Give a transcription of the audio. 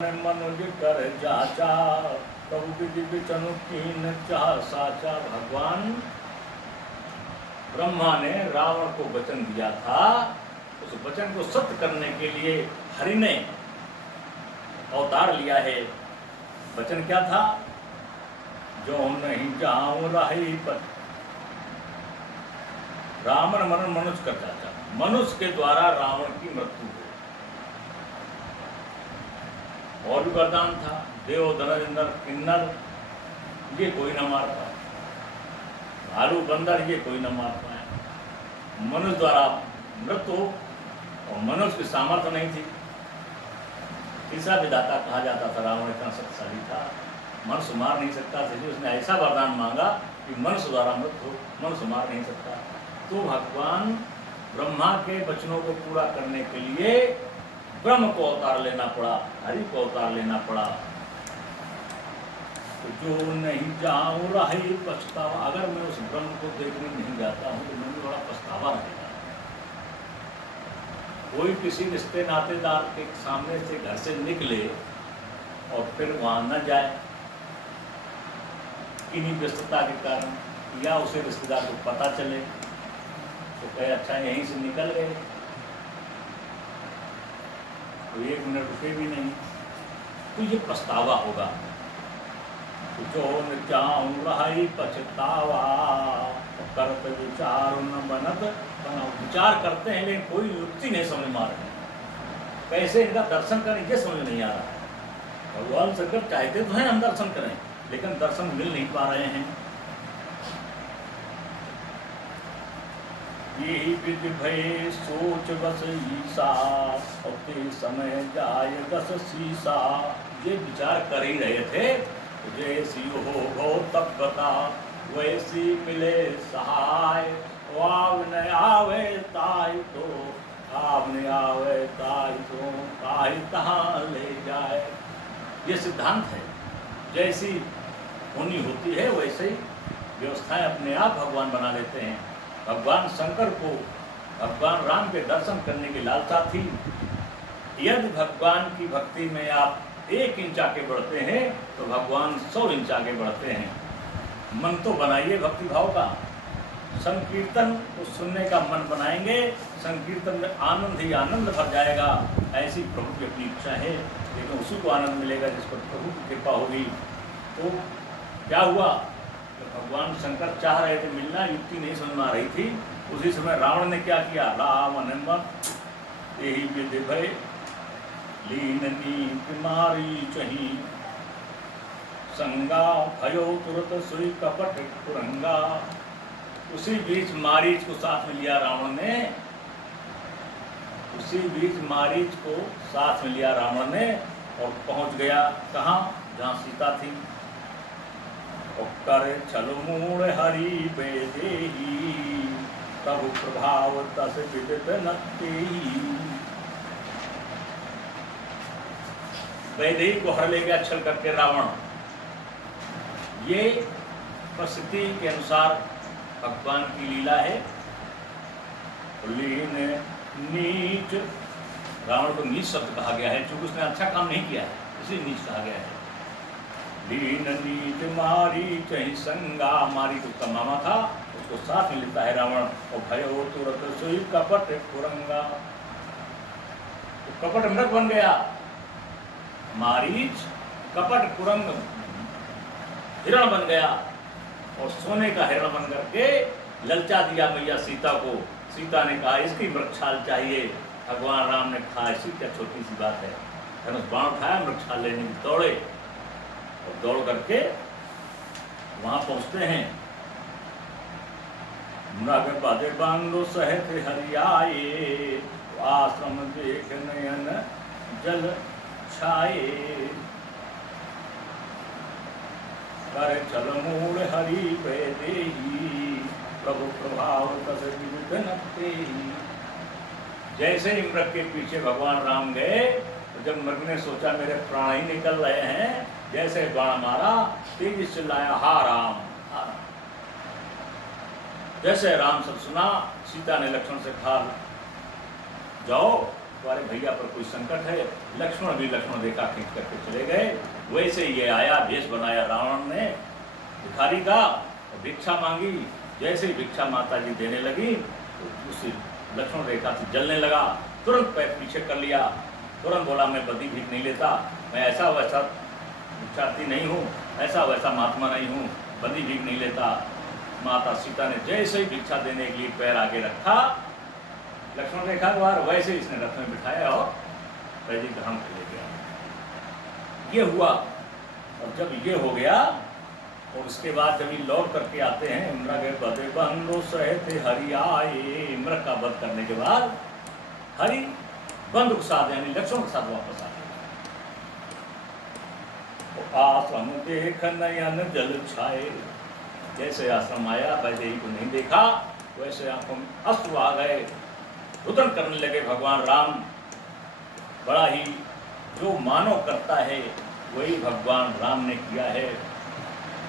मनुज कर जाचा प्रभु विधि विचनु कीन चाह साचा। भगवान ब्रह्मा ने रावण को वचन दिया था, उस वचन को सत्य करने के लिए हरि ने अवतार लिया है। वचन क्या था? जो नहीं जाऊं राही पर रावण मन मनुष्य कर जाचा। मनुष्य के द्वारा रावण की मृत्यु हुई। और भी वरदान था, देव धनज इंद्र किन्नर ये कोई न मार पाए, भालू बंदर ये कोई न मार पाए। मनुष्य द्वारा मृत्यु और मनुष्य की सामर्थ्य नहीं थी। तीसरा विधाता कहा जाता था। रावण इतना शक्तिशाली था, मनुष्य मार नहीं सकता था। उसने ऐसा वरदान मांगा कि मनुष्य द्वारा मृत्यु मनुष्य मार नहीं सकता। तो भगवान ब्रह्मा के वचनों को पूरा करने के लिए ब्रह्म को अवतार लेना पड़ा, हरि को अवतार लेना पड़ा। तो जो नहीं जाऊं राही पछतावा, अगर मैं उस ब्रह्म को देखने नहीं जाता हूं तो मुझे बड़ा पछतावा रहेगा। कोई किसी रिश्ते नातेदार के सामने से घर से निकले और फिर वहां न जाए किन्हीं व्यस्तता के कारण, या उसे रिश्तेदार को पता चले तो कहे अच्छा यहीं से निकल गए, तो 1 मिनट रुके भी नहीं, तो ये पछतावा होगा। तो जो न जाऊं रहाई पछतावा करत विचार न बनत बना। विचार करते हैं लेकिन कोई युक्ति नहीं समझ में आ रही, कैसे इनका दर्शन करें ये समझ नहीं आ रहा है। भगवान शंकर चाहते तो हैं हम दर्शन करें, लेकिन दर्शन मिल नहीं पा रहे हैं। यही विधि भय सोच बस ईसा और समय जाय दस सीसा। ये विचार कर ही रहे थे, जैसी हो गो तत्वता वैसी मिले सहाय। आव न आवे ताई तो आव न आवे ताई तो ताई तहाँ ले जाए। ये सिद्धांत है, जैसी होनी होती है वैसे ही व्यवस्थाएं अपने आप भगवान बना लेते हैं। भगवान शंकर को भगवान राम के दर्शन करने की लालसा थी। यदि भगवान की भक्ति में आप 1 इंच आगे बढ़ते हैं तो भगवान 100 इंच आगे बढ़ते हैं। मन तो बनाइए भक्ति भाव का। संकीर्तन को सुनने का मन बनाएंगे, संकीर्तन में आनंद ही आनंद भर जाएगा। ऐसी प्रभु की अपनी इच्छा है, लेकिन उसी को आनंद मिलेगा जिस पर प्रभु की कृपा होगी। तो क्या हुआ? भगवान शंकर चाह रहे थे मिलना, युक्ति नहीं समझ में आ रही थी। उसी समय रावण ने क्या किया? रावण यही विधि भय लीन नीति मारी चही संगा भयो तुरत सुई कपट कुरंगा। उसी बीच मारीच को साथ में लिया रावण ने, उसी बीच मारीच को साथ में लिया रावण ने और पहुंच गया कहाँ? जहाँ सीता थी। कर छल मूड़ हरि बेदेही प्रभु प्रभाव तस विदित नत्तेही। वैदेही को हर ले गया छल करके रावण। ये परिस्थिति के अनुसार भगवान की लीला है। लीन नीच, रावण को नीच शब्द कहा गया है क्योंकि उसने अच्छा काम नहीं किया है, इसलिए नीच कहा गया है। लीन नीच मारी चही संगा, मारी तो उसका मामा था, उसको साथ में लेता है रावण। और भयो तुरत सोई कपट कुरंगा, तो कपट मृग बन गया। मारीच कपट कुरंग हिरण बन गया और सोने का हिरण बन करके ललचा दिया मैया सीता को। सीता ने कहा इसकी मृगछाल चाहिए। भगवान राम ने कहा इसकी क्या छोटी सी बात है। धनुष बाण उठाया, मृगछाल लेने की दौड़े और दौड़ करके वहां पहुंचते हैं। मृग बधे बांधो सहित हरियाए, आश्रम देख नयन जल छाए। कर चल मूड़ हरि बेदेही प्रभु प्रभाव तस विदित नत्तेही। जैसे ही मृग के पीछे भगवान राम गए तो जब मृग ने सोचा मेरे प्राण ही निकल रहे हैं, जैसे बाण मारा तेजी से चिल्लाया हा राम हा राम। जैसे राम सब सुना, सीता ने लक्ष्मण से कहा जाओ तुम्हारे भैया पर कोई संकट है। लक्ष्मण भी लक्ष्मण रेखा खींच करके चले गए। वैसे ये आया, भेष बनाया रावण ने भिखारी का, भिक्षा मांगी। जैसे ही भिक्षा माता जी देने लगी तो उसी लक्ष्मण रेखा से जलने लगा। तुरंत पैर पीछे कर लिया, तुरंत बोला मैं बदी भीख नहीं लेता, मैं ऐसा वैसा भिक्षार्थी नहीं हूँ, ऐसा वैसा महात्मा नहीं हूँ, बदी भीख नहीं लेता। माता सीता ने जैसे ही भिक्षा देने के लिए पैर आगे रखा लक्ष्मण रेखा के बाहर, वैसे ही इसने रथ में बिठाया और वैदिक ग्रहण कर ले गया। ये हुआ। और जब ये हो गया और उसके बाद जब ये लौट करके आते हैं, मृग बधे बंधु सहते हरि आए, मृग का वध करने के बाद हरि बंधु के साथ यानी लक्ष्मण के साथ वापस आ गए। आश्रम देख नयन जल छाए, जैसे आश्रम आया वैदेही को नहीं देखा, वैसे आंखों में अश्रु आ गए, रुदन करने लगे भगवान राम। बड़ा ही जो मानव करता है वही भगवान राम ने किया है।